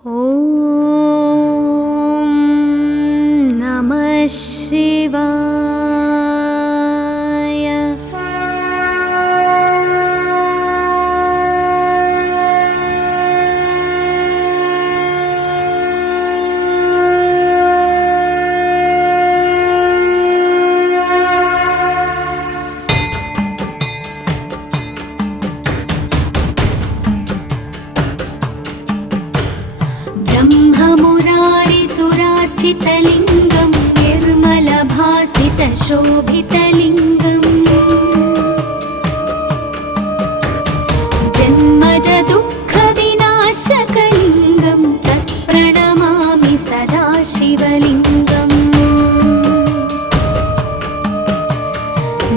ॐ नमः शिवाय। ब्रह्ममुरारिसुरार्चितलिङ्गं निर्मलभासितशोभितलिङ्गम् जन्मजदुःखविनाशकलिङ्गं तत्प्रणमामि सदा शिवलिङ्गम्।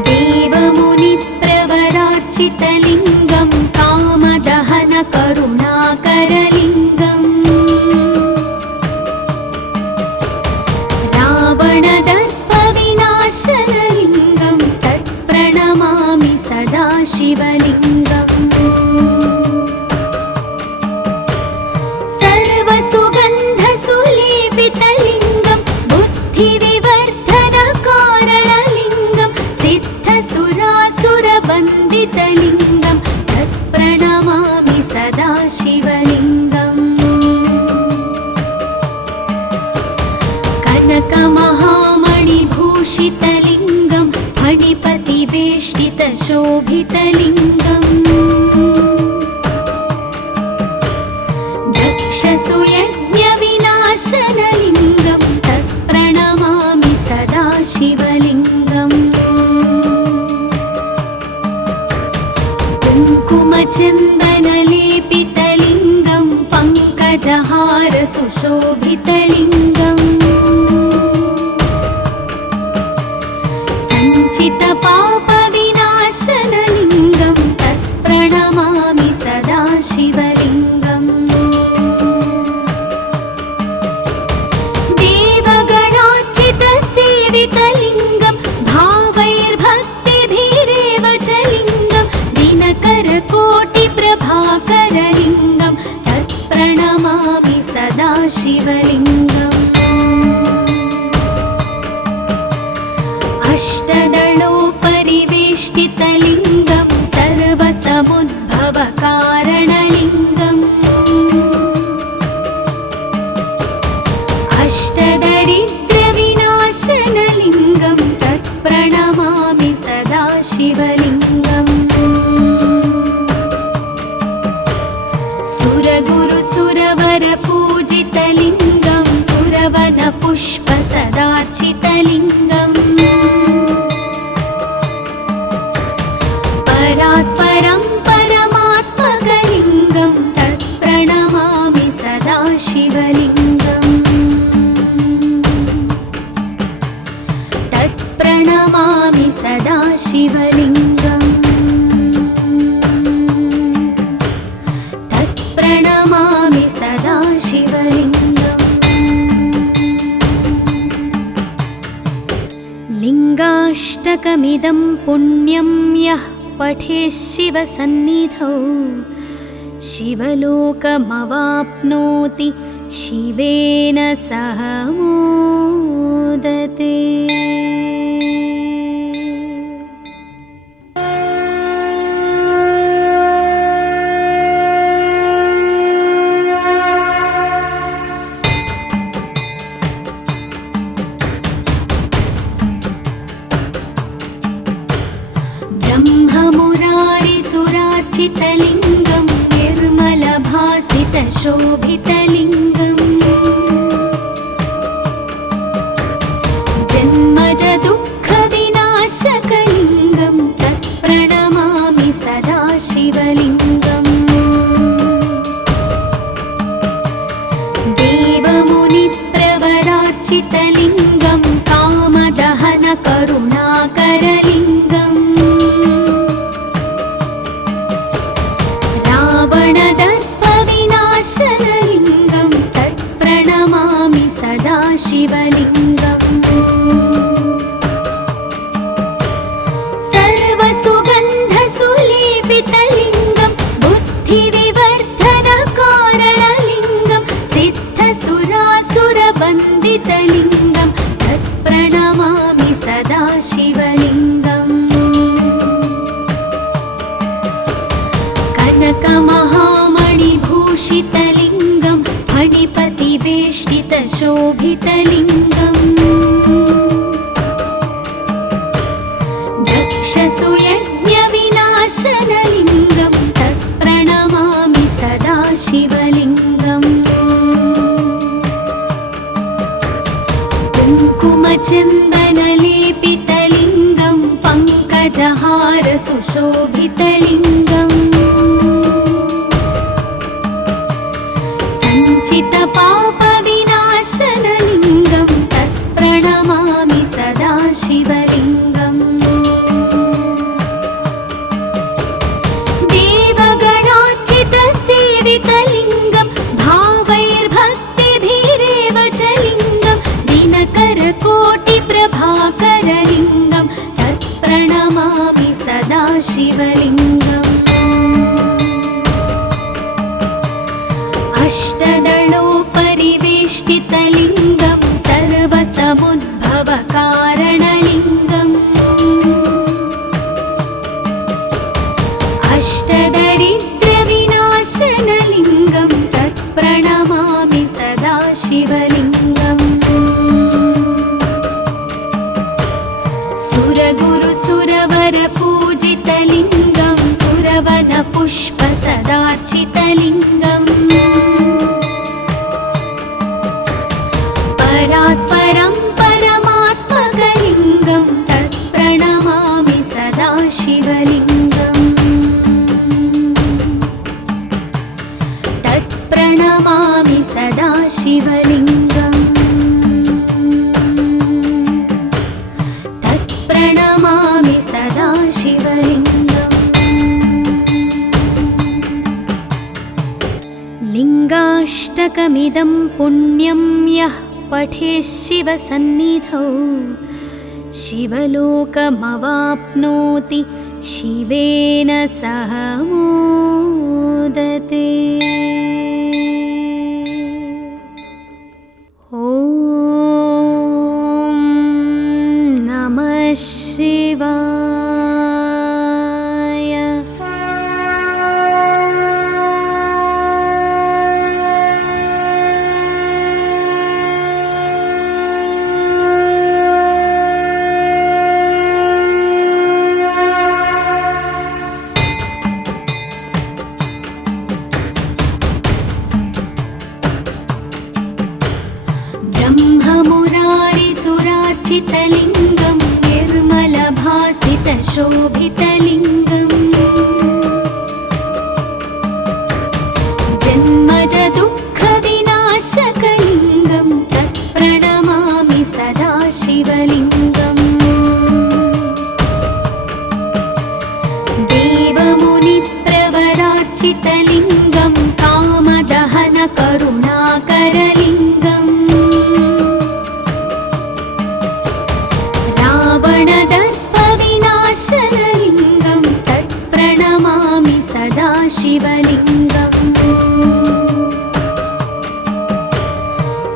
देवमुनिप्रवरार्चितलिङ्गं कामदहनकरुणाकरलिङ्गम् रावणदर्पविनाशनलिङ्गं तत्प्रणमामि सदा शिवलिङ्गम्। सर्वसुगन्धसुलेपितलिङ्गं बुद्धिविवर्धनकारणलिङ्गं सिद्धसुरासुरवन्दितलिङ्गं तत्प्रणमामि सदा शिवलिङ्गम्। कनकमहामणिभूषितलिङ्गं फणिपतिवेष्टितशोभितलिङ्गम् दक्षसुयज्ञविनाशनलिङ्गं तत्प्रणमामि सदा शिवलिङ्गम्। कुङ्कुमचन्दनलेपितलिङ्गं पङ्कजहारसुशोभितलिङ्गम् सञ्चितपापविनाशनलिङ्गं तत्प्रणमामि सदा शिवलिङ्गम्। देवगणार्चितसेवितलिङ्गं भावैर्भक्तिभिरेव च लिङ्गं दिनकरकोटिप्रभाकरलिङ्गं तत्प्रणमामि सदा शिवलिङ्गम्। अष्टदलोपरिवेष्टितलिङ्गं सर्वसमुद्भवकारणलिङ्गम् अष्टदरिद्रविनाशनलिङ्गं तत्प्रणमामि सदा शिवलिङ्गम्। सुरगुरुसुरवरपूजितलिङ्गं सुरवनपुष्पसदार्चितलिङ्गम् परात्परं परमात्मकलिङ्गं तत्प्रणमामि सदा शिवलिङ्गम्। तत्प्रणमामि सदा शिवलिङ्गम्। तत्प्रणमामि सदा शिवलिङ्गम्। लिङ्गाष्टकमिदं पुण्यं यः पठेत् शिवसन्निधौ शिवलोकमवाप्नोति शिवेन सह मोदते। ब्रह्ममुरारिसुरार्चितलिङ्गं निर्मलभासितशोभितलिङ्गम् जन्मजदुःखविनाशकलिङ्गं तत्प्रणमामि सदा शिवलिङ्गम्। देवमुनिप्रवरार्चितलिङ्गं कामदहनकरुणाकरलिङ्गम् रावणदर्पविनाशनलिङ्गं तत्प्रणमामि सदा शिवलिङ्गम्। सर्वसुगन्धसुलेपितलिङ्गं बुद्धिविवर्धनकारणलिङ्गं सिद्धसुरासुरवन्दितलिङ्गं तत्प्रणमामि सदा शिवलिङ्गम् कनकमहामणिभूषितलिङ्गं फणिपतिवेष्टितशोभितलिङ्गम् दक्षसुयज्ञविनाशनलिङ्गं तत्प्रणमामि सदा शिवलिङ्गम् कुङ्कुमचन्दनलेपितलिङ्गं पङ्कजहारसुशोभितलिङ्गम् सञ्चितपापविनाशनलिङ्गं तत्प्रणमामि सदा शिवलिङ्गम् देवगणार्चितसेवितलिङ्गं भावैर्भक्तिभिरेव च लिङ्गं दिनकरकोटिप्रभाकरलिङ्गं तत्प्रणमामि सदा शिवलिङ्गम् अष्टदलोपरिवेष्टितलिङ्गं सर्वसमुद्भवकारणलिङ्गम् अष्टदरिद्रविनाशनलिङ्गं तत्प्रणमामि सदा शिवलिङ्गम् सुरगुरुसुरवरपूजितलिङ्गं सुरवनपुष्पसदार्चितलिङ्गम् परात्परं परमात्मकलिङ्गं तत्प्रणमामि सदा शिवलिङ्गम् तत्प्रणमामि सदा शिवलिङ्गम् तत्प्रणमामि सदा शिवलिङ्गम् लिङ्गाष्टकमिदं पुण्यं यः पठेत् शिवसन्निधौ शिवलोकमवाप्नोति शिवेन सह मोदते। ॐ नमः शिवाय। ब्रह्ममुरारिसुरार्चितलिङ्गं निर्मलभासितशोभितलिङ्गम् जन्मजदुःखविनाशकलिङ्गं तत्प्रणमामि सदा शिवलिङ्गम् देवमुनिप्रवरार्चितलिङ्गं कामदहनकरुणाकरलिङ्गम् रावणदर्पविनाशनलिङ्गं तत्प्रणमामि सदा शिवलिङ्गम्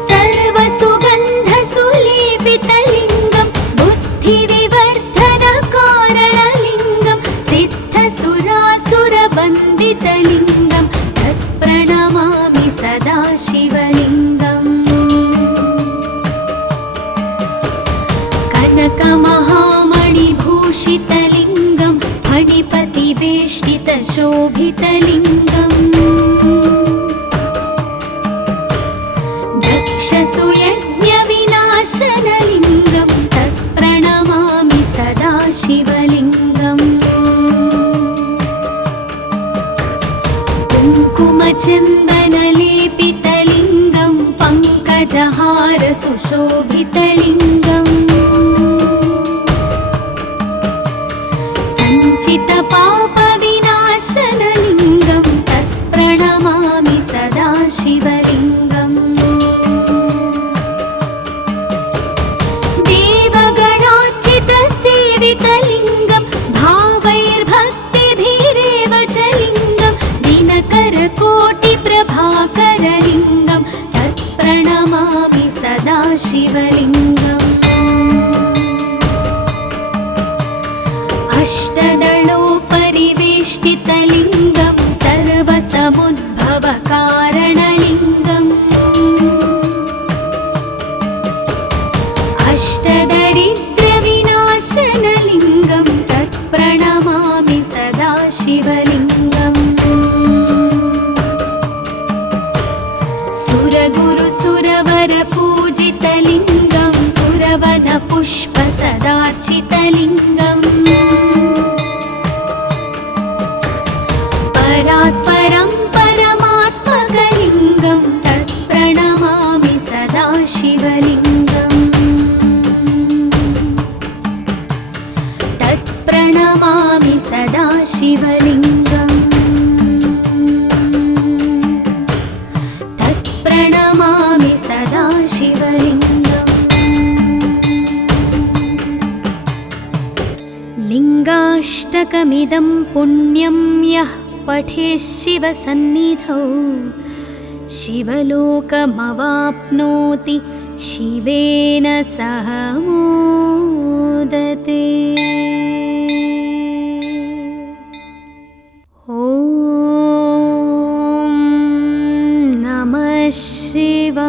सर्वसुगन्धसुलेपितलिङ्गं बुद्धिविवर्धनकारणलिङ्गं सिद्धसुरासुरवन्दितलिङ्गं तत्प्रणमामि सदा शिवलिङ्गम् कनकमहामणिभूषितलिङ्गं फणिपतिवेष्टितशोभितलिङ्गम् दक्षसुयज्ञविनाशनलिङ्गं तत्प्रणमामि सदा शिवलिङ्गम् कुङ्कुमचन्दनलेपितलिङ्गं पङ्कजहारसुशोभितलिङ्गम् सञ्चितपापविनाशनलिङ्गं तत्प्रणमामि सदा शिवलिङ्गम् देवगणार्चितसेवितलिङ्गं भावैर्भक्तिभिरेव च लिङ्गं दिनकरकोटिप्रभाकरलिङ्गं तत्प्रणमामि सुरगुरु सुरवर पूजितलिङ्गं सुरवन पुष्प सदार्चितलिङ्गम् परात्परं परमात्मकलिङ्गं तत्प्रणमामि सदा शिवलिङ्गम् तत्प्रणमामि सदा शिवलिङ्गम् तत्प्रणमामि सदा शिवलिङ्गम् लिङ्गाष्टकमिदं पुण्यं यः पठेत् शिवसन्निधौ शिवलोकमवाप्नोति शिवेन सह मोदते। ॐ नमः शिवाय।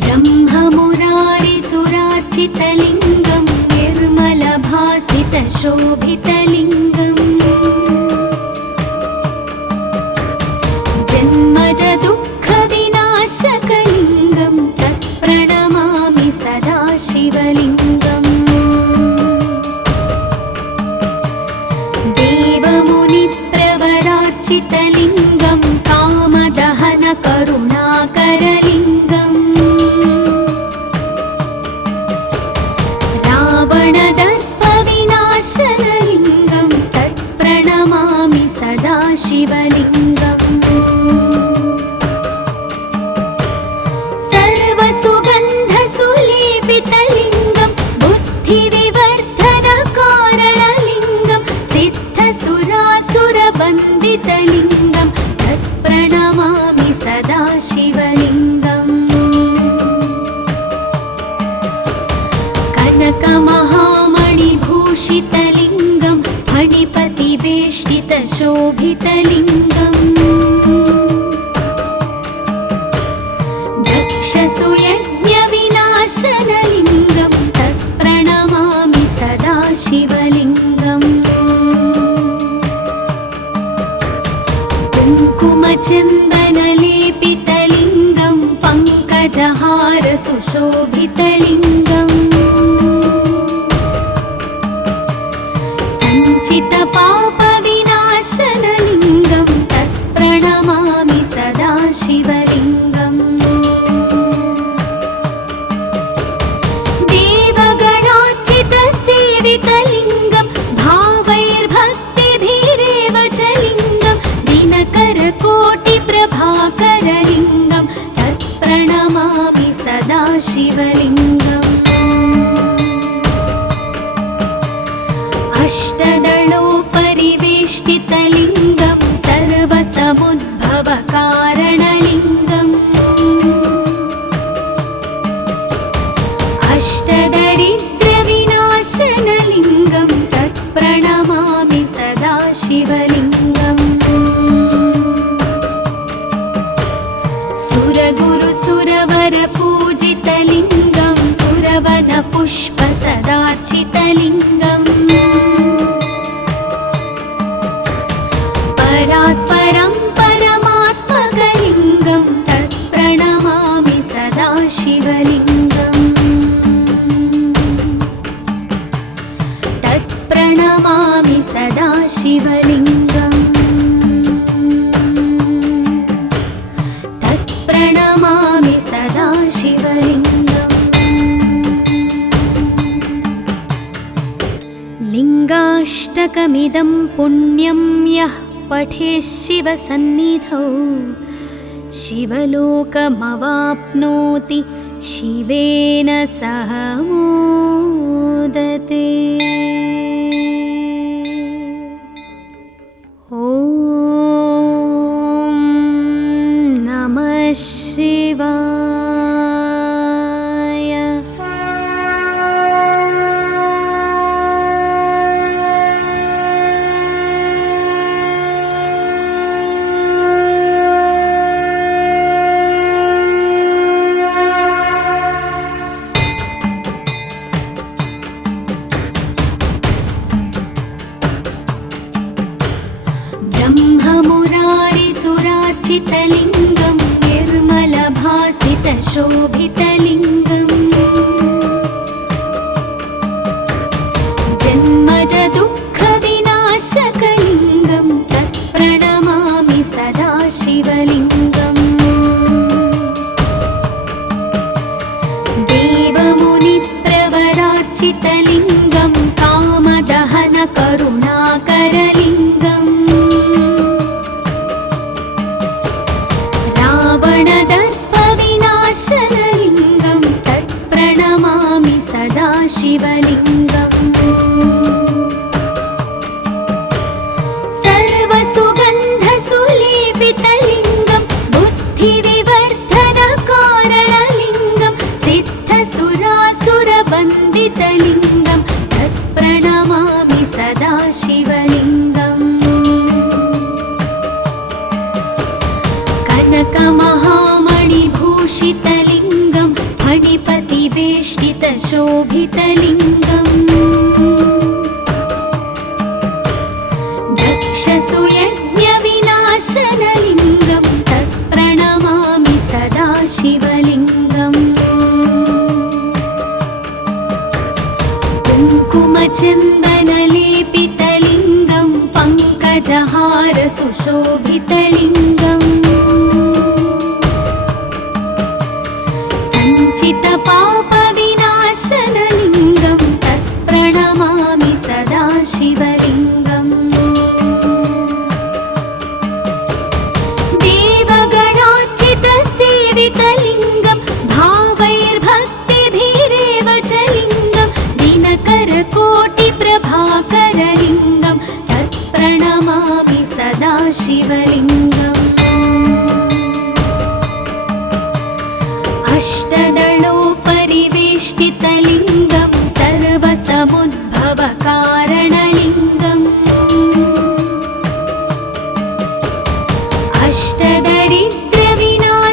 ब्रह्ममुरारिसुरार्चितलिङ्गं निर्मलभासितशोभितलिङ्गम् जन्मजदुःखविनाशकलिङ्गं तत्प्रणमामि सदा शिवलिङ्गम् देवमुनिप्रवरार्चितलिङ्गं कामदहनकरुणाकरलिङ्गम् रावणदर्पविनाशनलिङ्गं तत्प्रणमामि सदा शिवलिङ्गम् सर्वसुगन्धसुलेपितलिङ्गं बुद्धिविवर्धनकारणलिङ्गं सिद्धसुरासुरवन्दितलिङ्गं तत्प्रणमामि सदा शिवलिङ्गम् कनकमहामणिभूषितलिङ्गं फणिपतिवेष्टितशोभितलिङ्गम् दक्षसुयज्ञविनाशनलिङ्गं तत्प्रणमामि सदा शिवलिङ्गम् कुङ्कुमचन्दनलेपितलिङ्गं पङ्कजहारसुशोभितलिङ्गम् सञ्चितपापविनाशनलिङ्गं तत्प्रणमामि सदा शिवलिङ्गम् देवगणार्चितसेवितलिङ्गं भावैर्भक्तिभिरेव च लिङ्गं दिनकरकोटिप्रभाकरलिङ्गं तत्प्रणमामि सदा शिवलिङ्गम् अष्टदलोपरिवेष्टितलिङ्गं सर्वसमुद्भवकारणलिङ्गम् अष्टदरिद्रविनाशनलिङ्गं तत्प्रणमामि सदा शिवलिङ्गम् सुरगुरु सुरवर पूजितलिङ्गं सुरवन पुष्प सदार्चितलिङ्गम् परात्परं परमात्मकलिङ्गं तत्प्रणमामि सदा शिवलिङ्गम् तत्प्रणमामि सदा शिवलिङ्गम् तत्प्रणमामि सदा शिवलिङ्गम् लिङ्गाष्टकमिदं पुण्यं यः पठेत् शिवसन्निधौ शिवलोकमवाप्नोति शिवेन सह मोदते। ॐ नमः शिवाय। शिवलोकमवाप्नोति शिवेन सह मोदितलिङ्गं निर्मलभासितशोभितलिङ्गम् जन्मजदुःखविनाशकलिङ्गं तत्प्रणमामि सदा शिवलिङ्गम् देवमुनिप्रवरार्चितलिङ्गं कामदहनकरुणाकरलिङ्गम् रावणदर्पविनाशनलिङ्गं तत्प्रणमामि सदा शिवलिङ्गम् सर्वसुगन्धसुलेपितलिङ्गं बुद्धिविवर्धनकारणलिङ्गं सिद्धसुरासुरवन्दितलिङ्गं तत्प्रणमामि सदा शिवलिङ्गम् कनकमहामणिभूषितलिङ्गं फणिपतिवेष्टितशोभितलिङ्गम् दक्षसुयज्ञविनाशनलिङ्गं तत्प्रणमामि सदा शिवलिङ्गम् कुङ्कुमचन्दनलेपितलिङ्गं पङ्कजहारसुशोभितलिङ्गम् सञ्चितपापविनाशनलिङ्गं तत्प्रणमामि सदा शिवलिङ्गम् देवगणार्चितसेवितलिङ्गं भावैर्भक्तिभिरेव च लिङ्गं दिनकरकोटिप्रभाकरलिङ्गं तत्प्रणमामि सदा शिवलिङ्गम् अष्टदलोपरिवेष्टितलिङ्गं सर्वसमुद्भवकारणलिङ्गम्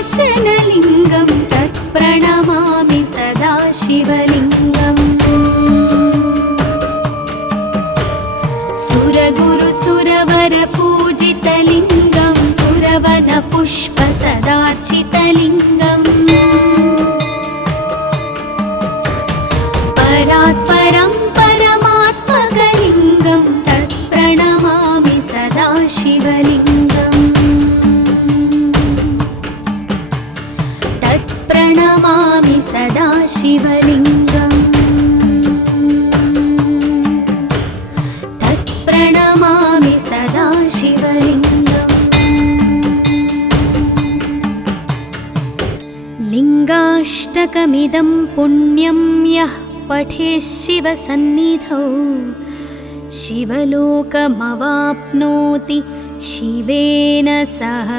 अष्टदरिद्रविनाशनलिङ्गं तत्प्रणमामि सदा शिवलिङ्गम् सुरगुरुसुरवरपूजितलिङ्गं सुरवनपुष्पसदार्चितलिङ्गम् परात्परं परमात्मकलिङ्गं तत्प्रणमामि सदा शिवलिङ्गम् तत्प्रणमामि सदा शिवलिङ्गम् तत्प्रणमामि सदा शिवलिङ्गम् लिङ्गाष्टकमिदं पुण्यं यः पठेत् शिवसन्निधौ शिवलोकमवाप्नोति शिवेन सह